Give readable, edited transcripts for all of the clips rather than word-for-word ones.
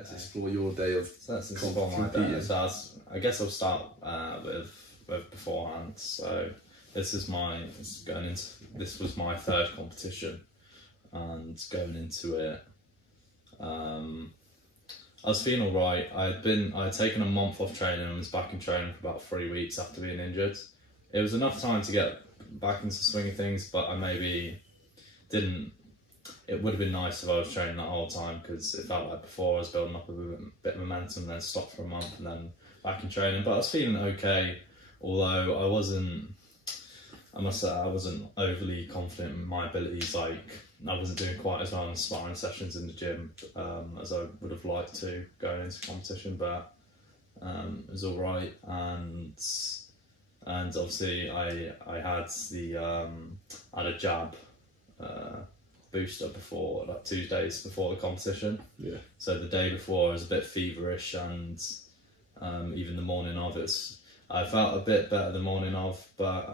let's explore your day of competing. So I guess I'll start with beforehand. So this was my third competition, and going into it, I was feeling alright. I had taken a month off training and was back in training for about 3 weeks after being injured. It was enough time to get back into the swing of things, but I maybe didn't. It would have been nice if I was training that whole time, because it felt like before I was building up a bit of momentum, then stopped for a month and then back in training. But I was feeling okay, although I must say I wasn't overly confident in my abilities. Like, I wasn't doing quite as well in sparring sessions in the gym as I would have liked to going into competition, but it was all right. And obviously I had had a jab booster before, like 2 days before the competition. Yeah. So the day before I was a bit feverish, and even the morning of it, I felt a bit better the morning of, but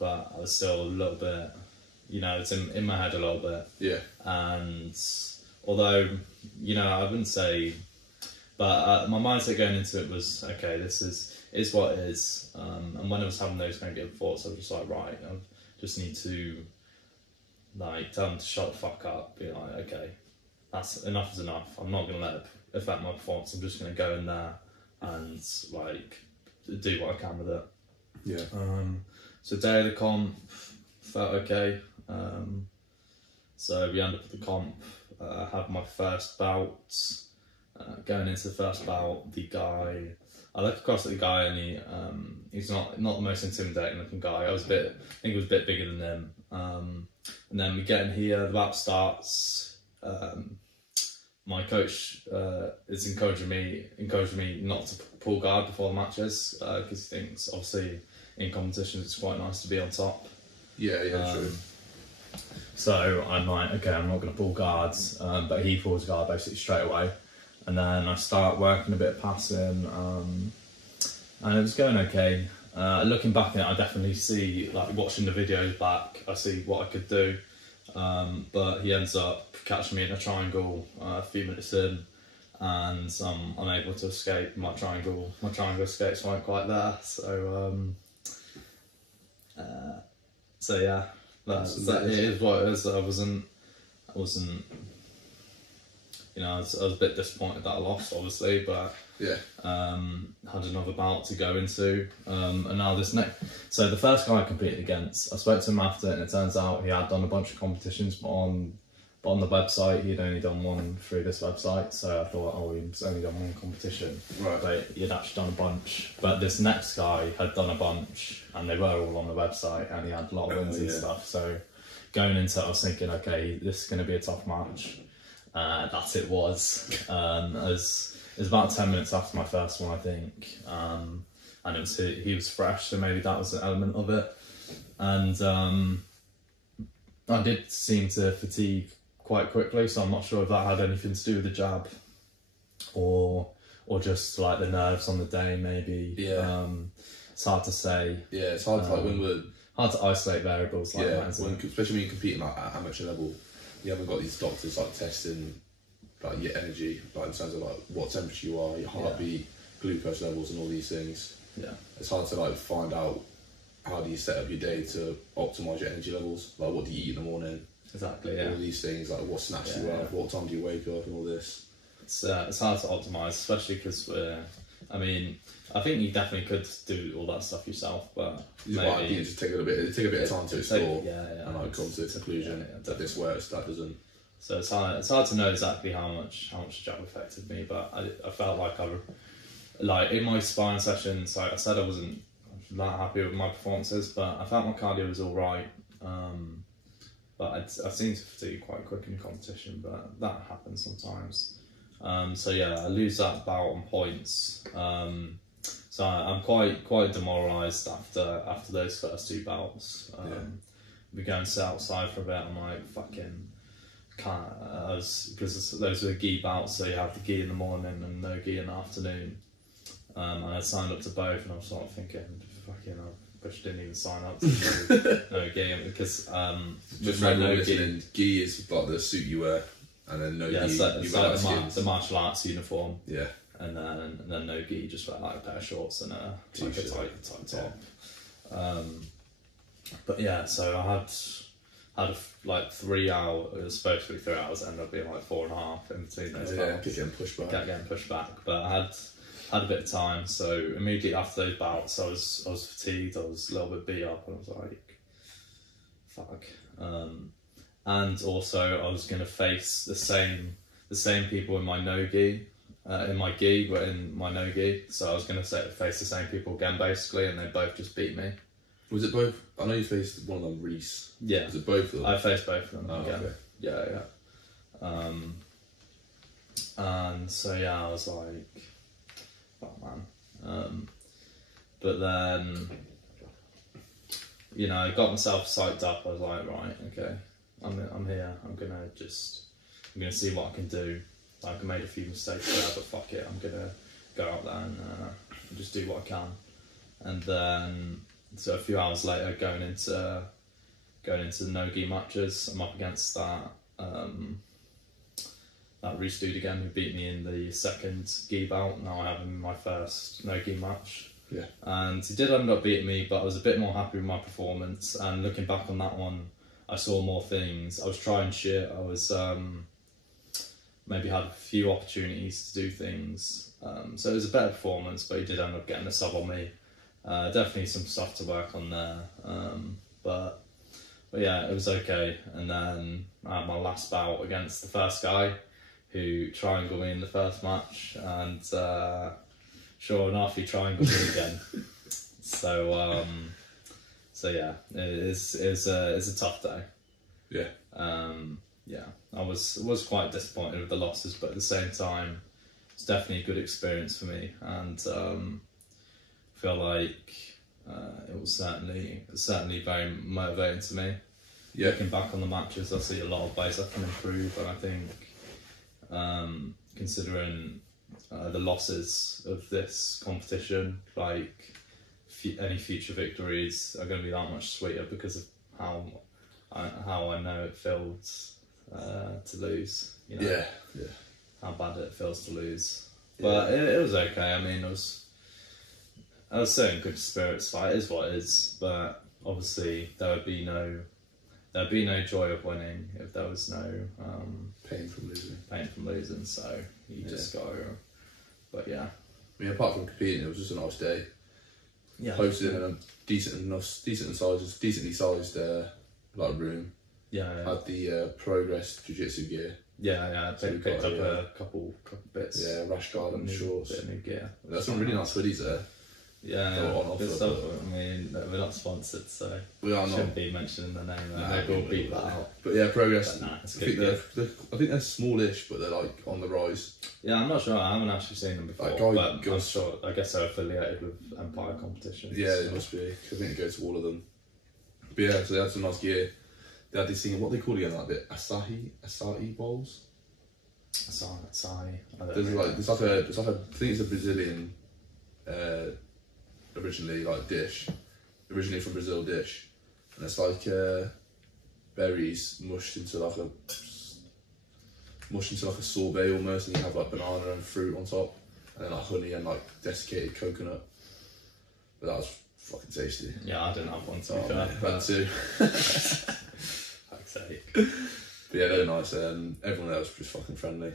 I was still a little bit, it's in my head a little bit. Yeah. And although, I wouldn't say, but my mindset going into it was, okay, this is what it is. And when I was having those kind of thoughts, I was just like, right, I just need to tell them to shut the fuck up. Be like, okay, that's enough is enough. I'm not gonna let it affect my performance. I'm just gonna go in there and do what I can with it. Yeah. So day of the comp felt okay. So we ended up with the comp. Had my first bout. Going into the first bout, I looked across at the guy, and he's not the most intimidating looking guy. I think he was a bit bigger than him. And then we get in here, the bout starts. My coach is encouraging me not to pull guard before the matches, because he thinks obviously in competitions it's quite nice to be on top. Yeah, true. So I'm like, okay, I'm not going to pull guards, but he pulls guard basically straight away. And then I start working a bit of passing, and it was going okay. Looking back at it, I definitely see, watching the videos back, I see what I could do. But he ends up catching me in a triangle a few minutes in, and I'm able to escape. My triangle escapes weren't quite there. So yeah, that it is what it is. I wasn't. I was a bit disappointed that I lost, obviously, but yeah, had another bout to go into, and now this next. So the first guy I competed against, I spoke to him after, and it turns out he had done a bunch of competitions, but on the website he'd only done one through this website. So I thought, oh, he's only done one competition, right? But he'd actually done a bunch. But this next guy had done a bunch, and they were all on the website, and he had a lot of wins and stuff. So going into it, I was thinking, okay, this is going to be a tough match. That it was. It was about 10 minutes after my first one, I think, and he was fresh, so maybe that was an element of it. And I did seem to fatigue quite quickly, so I'm not sure if that had anything to do with the jab, or just the nerves on the day, maybe. Yeah. It's hard to say. Yeah, it's hard to hard to isolate variables like that. Especially when you're competing at amateur level. You haven't got these doctors testing your energy, in terms of what temperature you are, your heartbeat, glucose levels, and all these things. Yeah, it's hard to find out how do you set up your day to optimize your energy levels. What do you eat in the morning? Exactly. Yeah. All these things, what snacks you have, what time do you wake up, and all this. It's hard to optimize, especially because I think you definitely could do all that stuff yourself, but maybe just take a bit of time to explore, and come to the conclusion that this works, that doesn't. So it's hard to know exactly how much jab affected me, but I felt like in my sparring sessions, like I said, I wasn't that happy with my performances, but I felt my cardio was all right. But I seemed to fatigue quite quick in competition, but that happens sometimes. So yeah, I lose that bout on points. So I'm quite demoralised after those first two bouts. We go and sit outside for a bit. I'm like, fucking can't, because those were gi bouts, so you have the gi in the morning and no gi in the afternoon. And I signed up to both, and I was sort of thinking, fucking, I wish I didn't even sign up to no gi, because just no gi is the suit you wear. and then no Yeah, gi. it's like, You it's wear like like skins. the martial arts uniform. Yeah. And then no gi, you just wear like a pair of shorts and a T-shirt. like a tight top. But yeah, so I had like 3 hours. It was supposed to be 3 hours. It ended up being like 4.5 in between those. Yeah, getting pushed back. Getting pushed back. But I had a bit of time. So immediately after those bouts, I was fatigued. I was a little bit beat up, and I was like, fuck. And also I was gonna face the same people in my no gi. In my gi, but in my no gi. So I was going to face the same people again, basically, and they both just beat me. Was it both? I know you faced one of them, Reese. Yeah. Was it both of them? I faced both of them again. Okay. Yeah. And so, yeah, I was like, fuck, man. But then, you know, I got myself psyched up. I was like, right, okay, I'm here. I'm gonna see what I can do. Like, I made a few mistakes there, but fuck it, I'm gonna go out there and just do what I can. And then, so a few hours later, going into the no-gi matches, I'm up against that Reese dude again, who beat me in the second gi bout. Now I have him in my first no-gi match. Yeah. And he did end up beating me, but I was a bit more happy with my performance. And looking back on that one, I saw more things. I was trying shit. I was maybe had a few opportunities to do things. So it was a better performance, but he did end up getting a sub on me. Definitely some stuff to work on there. But yeah, it was okay. And then I had my last bout against the first guy who triangled me in the first match. And sure enough, he triangled me again. So yeah, it was a tough day. Yeah. Yeah, I was quite disappointed with the losses, but at the same time, it's definitely a good experience for me, and feel like it was certainly very motivating to me. Yeah. Looking back on the matches, I see a lot of ways I can improve, and I think considering the losses of this competition, like any future victories are going to be that much sweeter because of how I know it feels to lose. You know, yeah. How bad it feels to lose, but it was okay. I mean, I was so in good spirits. Like, it is what it is, but obviously there would be no joy of winning if there was no Pain from losing. So you just go. But yeah. I mean, apart from competing, it was just a nice day. Yeah. Hosted in a decently sized like room. Yeah. Had the Progress Jiu Jitsu gear. Yeah. I picked up a couple bits. Yeah, rash guard and shorts. Bit of new gear. There's some really nice hoodies there. Yeah, on offer, stuff. I mean, we're not sponsored, so we are shouldn't not be mentioning the name. Nah, Maybe we'll beat that out. But yeah, Progress. But nah, it's I good. think they're smallish, but they're like on the rise. Yeah, I'm not sure. I haven't actually seen them before. Like but I'm sure. I guess they're affiliated with Empire competitions. Yeah, they must be. I think they go to all of them. But yeah, so they had some nice gear. They had this thing. What they call it again? Like the Asahi bowls. Asahi. There's like I think it's a Brazilian. Originally from Brazil dish, and it's like berries mushed into like a sorbet almost, and you have like banana and fruit on top, and then like honey and like desiccated coconut. But that was fucking tasty. Yeah, I didn't have one, so that too. Fuck's sake. But yeah, they were nice, and everyone there was just fucking friendly.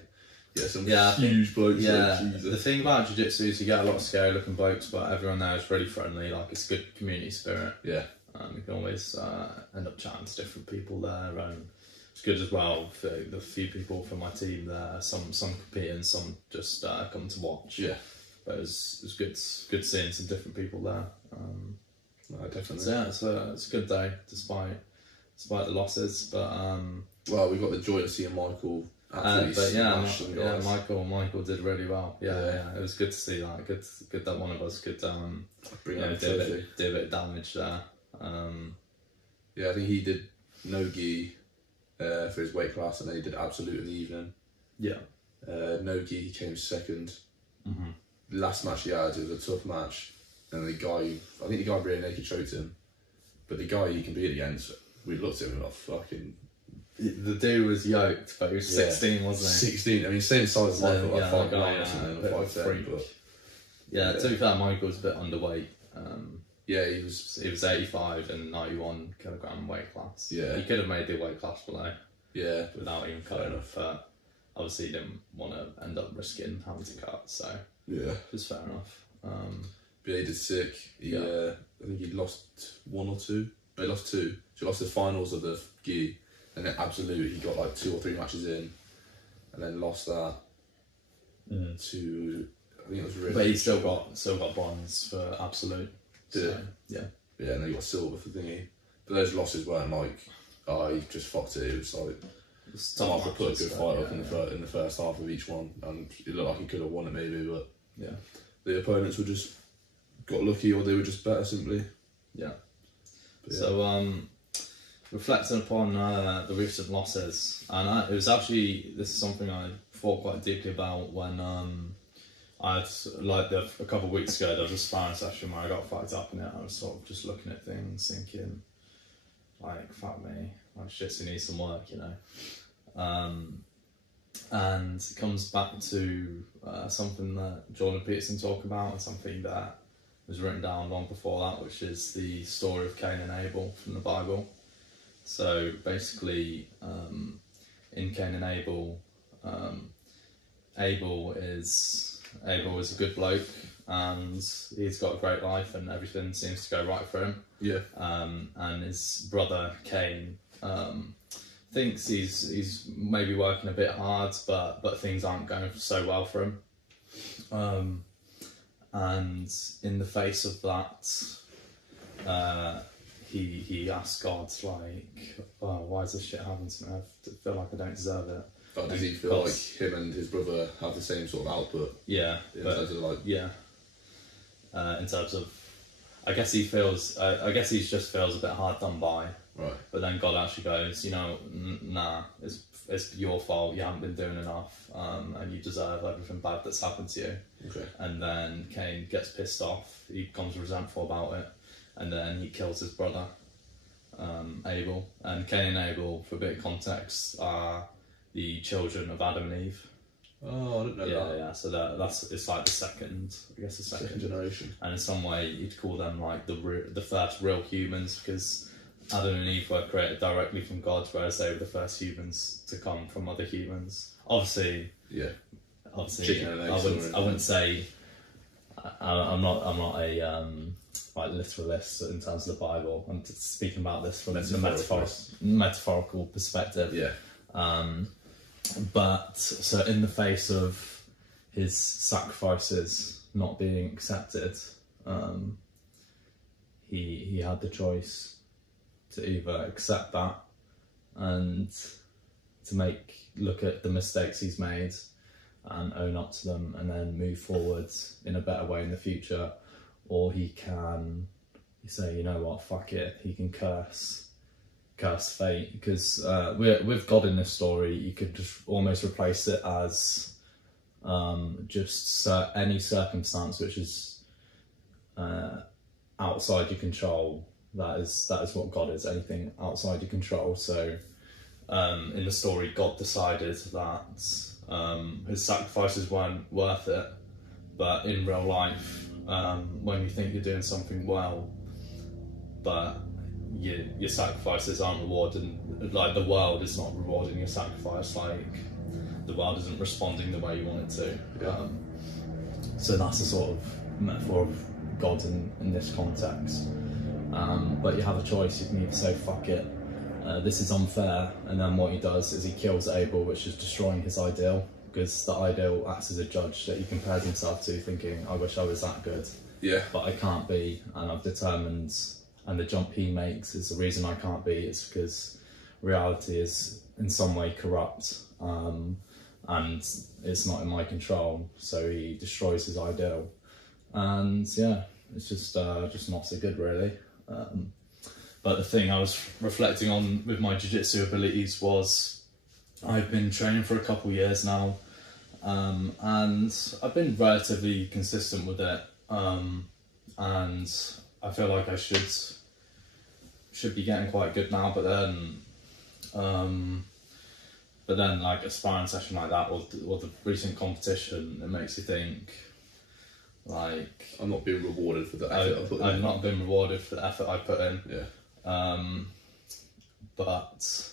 Yeah, some Yeah, huge blokes. Yeah, the thing about jiu-jitsu is you get a lot of scary looking blokes, but everyone there is really friendly. Like, it's good community spirit. Yeah. You can always end up chatting to different people there, and it's good as well for the few people from my team there. Some competing, some just come to watch. Yeah. But it was good seeing some different people there. No, definitely. So yeah, it's a good day despite the losses. But well, we got the joy of seeing Michael. But yeah, Michael did really well. Yeah, it was good to see that. Good that one of us could do a bit of damage there. Yeah, I think he did no gi for his weight class, and then he did absolute in the evening. Yeah. No gi, he came second. Mm-hmm. The last match he had, it was a tough match, and I think the guy really naked choked him, but the guy he competed against, we looked at him like fucking the dude was yoked, but he was 16, wasn't he? 16. I mean, same size as Michael, like 5'9" guy, or something, a bit or of a 5'10", freak. but Yeah, to be fair, Michael was a bit underweight. yeah, he was 85 and 91 kilogram weight class. Yeah. He could have made the weight class below yeah, without even cutting off. Obviously, he didn't want to end up risking having to cut, so yeah. it's fair enough. But yeah, he did sick. He, I think he lost 1 or 2. But he lost 2. So he lost the finals of the gi, and then absolute he got like 2 or 3 matches in, and then lost that to, I think it was really. But he still got bronze for absolute. Did so, yeah. Yeah, and then he got silver for thingy. But those losses weren't like, oh, he just fucked it. It was like, Michael put a good fight up in the first half of each one, and it looked like he could have won it maybe, but yeah, the opponents were just got lucky, or they were just better simply. Yeah. But, yeah. So reflecting upon the recent losses, and it was actually, this is something I thought quite deeply about when I'd like a couple of weeks ago there was a sparring session where I got fucked up in it. I was sort of just looking at things, thinking like, fuck me, my shits needs some work, you know. And it comes back to something that Jordan Peterson talked about, and something that was written down long before that, which is the story of Cain and Abel from the Bible. So basically, in Cain and Abel, Abel is a good bloke, and he's got a great life, and everything seems to go right for him. Yeah. And his brother Cain thinks he's maybe working a bit hard, but things aren't going so well for him. And in the face of that, he asks God, like, oh, why is this shit happening to me? I feel like I don't deserve it. But does he feel like him and his brother have the same sort of output? Yeah. In terms of like... Yeah. In terms of, I guess he just feels a bit hard done by. Right. But then God actually goes, you know, nah, it's your fault. You haven't been doing enough, and you deserve everything bad that's happened to you. Okay. And then Cain gets pissed off. He becomes resentful about it, and then he kills his brother, Abel. And Cain and Abel, for a bit of context, are the children of Adam and Eve. Oh, I didn't know that. Yeah. So it's like the second generation. And in some way, you'd call them like the first real humans, because Adam and Eve were created directly from God, whereas they were the first humans to come from other humans. Obviously, chicken and eggs. I wouldn't say. I'm not a like literalist in terms of the Bible. I'm just speaking about this from the metaphorical perspective. Yeah. But so in the face of his sacrifices not being accepted, he had the choice to either accept that and to look at the mistakes he's made and own up to them, and then move forward in a better way in the future, or he can say, you know what, fuck it. He can curse fate, because with God in this story, you could just almost replace it as just any circumstance which is outside your control. That is what God is. Anything outside your control. So in the story, God decided that his sacrifices weren't worth it, but in real life, when you think you're doing something well, but your sacrifices aren't rewarded, like the world is not rewarding your sacrifice, like the world isn't responding the way you want it to. Yeah. So that's a sort of metaphor of God in this context. But you have a choice. You can either say, fuck it, this is unfair, and then what he does is he kills Abel, which is destroying his ideal, because the ideal acts as a judge that he compares himself to, thinking, I wish I was that good. Yeah. But I can't be, and I've determined, and the jump he makes is the reason I can't be. It's because reality is in some way corrupt, and it's not in my control, so he destroys his ideal. And yeah, it's just not so good, really. But the thing I was reflecting on with my jiu-jitsu abilities was I've been training for a couple of years now, and I've been relatively consistent with it, and I feel like I should be getting quite good now, but then but then like a sparring session like that, or the recent competition, it makes you think, like, I'm not being rewarded for the effort I put in. I've not been rewarded for the effort I put in. Yeah. But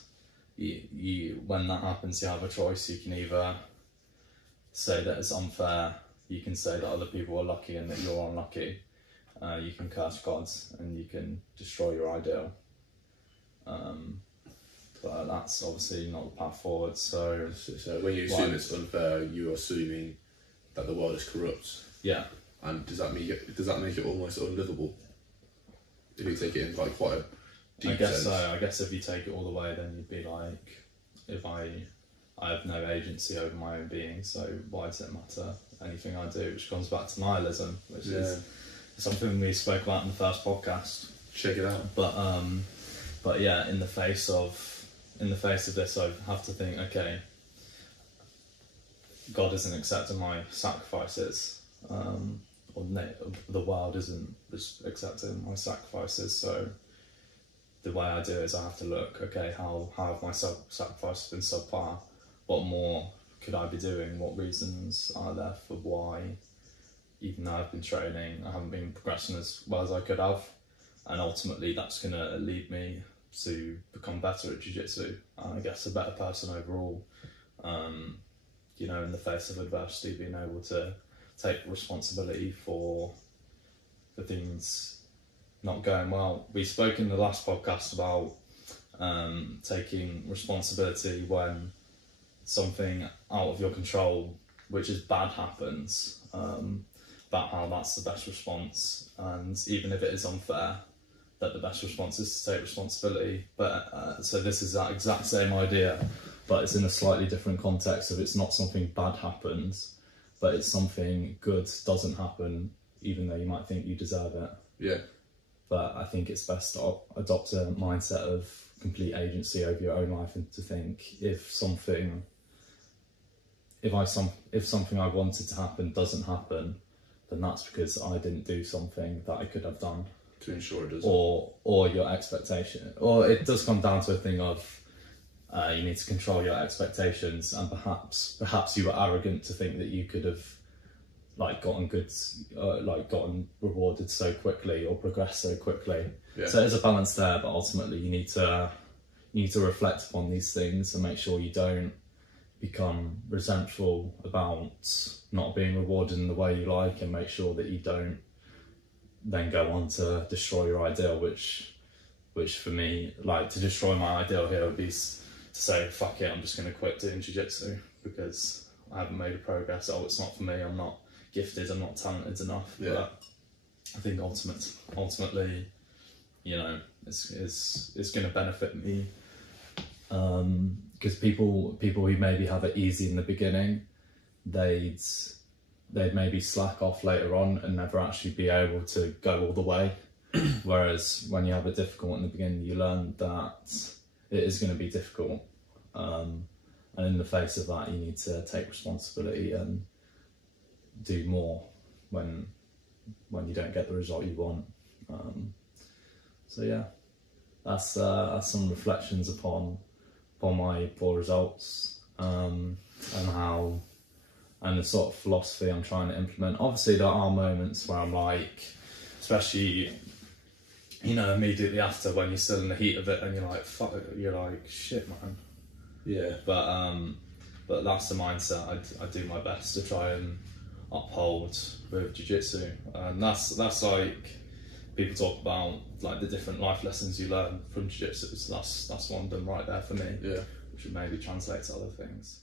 you when that happens, you have a choice. You can either say that it's unfair, you can say that other people are lucky and that you're unlucky. You can curse gods and you can destroy your ideal. But that's obviously not the path forward. So when you assume it's unfair, you're assuming that the world is corrupt. Yeah. And does that make it almost unlivable? If you take it in like quite a deep sense. So. I guess if you take it all the way, then you'd be like, if I have no agency over my own being, so why does it matter anything I do? Which comes back to nihilism, which is something we spoke about in the first podcast. Check it out. But yeah, in the face of this, I have to think, okay, God isn't accepting my sacrifices, or the world isn't accepting my sacrifices. So the way I do it is I have to look, okay, how have my sacrifices been subpar? What more could I be doing? What reasons are there for why, even though I've been training, I haven't been progressing as well as I could have? And ultimately that's going to lead me to become better at jiu-jitsu, and I guess a better person overall. You know, in the face of adversity, being able to take responsibility for things not going well. We spoke in the last podcast about taking responsibility when something out of your control, which is bad, happens, about how that's the best response, and even if it is unfair, that the best response is to take responsibility. But so this is that exact same idea, but it's in a slightly different context. Of it's not something bad happens, but it's something good doesn't happen, even though you might think you deserve it. Yeah. But I think it's best to adopt a mindset of complete agency over your own life, and to think, if something I wanted to happen doesn't happen, then that's because I didn't do something that I could have done to ensure it does. Or your expectation, or it does come down to a thing of you need to control your expectations, and perhaps you were arrogant to think that you could have gotten rewarded so quickly or progressed so quickly. Yeah. So there's a balance there, but ultimately you need to reflect upon these things and make sure you don't become resentful about not being rewarded in the way you like, and make sure that you don't then go on to destroy your ideal, which for me, like, to destroy my ideal here would be to say, fuck it, I'm just going to quit doing jiu-jitsu because I haven't made a progress. Oh, it's not for me, I'm not gifted, I'm not talented enough. Yeah. But I think ultimately, you know, it's going to benefit me, because people who maybe have it easy in the beginning, they'd maybe slack off later on and never actually be able to go all the way. Whereas when you have it difficult in the beginning, you learn that it is going to be difficult, and in the face of that, you need to take responsibility and do more when you don't get the result you want. So yeah, that's some reflections upon my poor results, and the sort of philosophy I'm trying to implement. Obviously there are moments where I'm like, especially, you know, immediately after, when you're still in the heat of it and you're like, fuck it, you're like, shit, man. Yeah. But that's the mindset I do my best to try and uphold with jiu-jitsu. And that's like, people talk about like the different life lessons you learn from jiu-jitsu, so that's one of them right there for me. Yeah. Which would maybe translate to other things.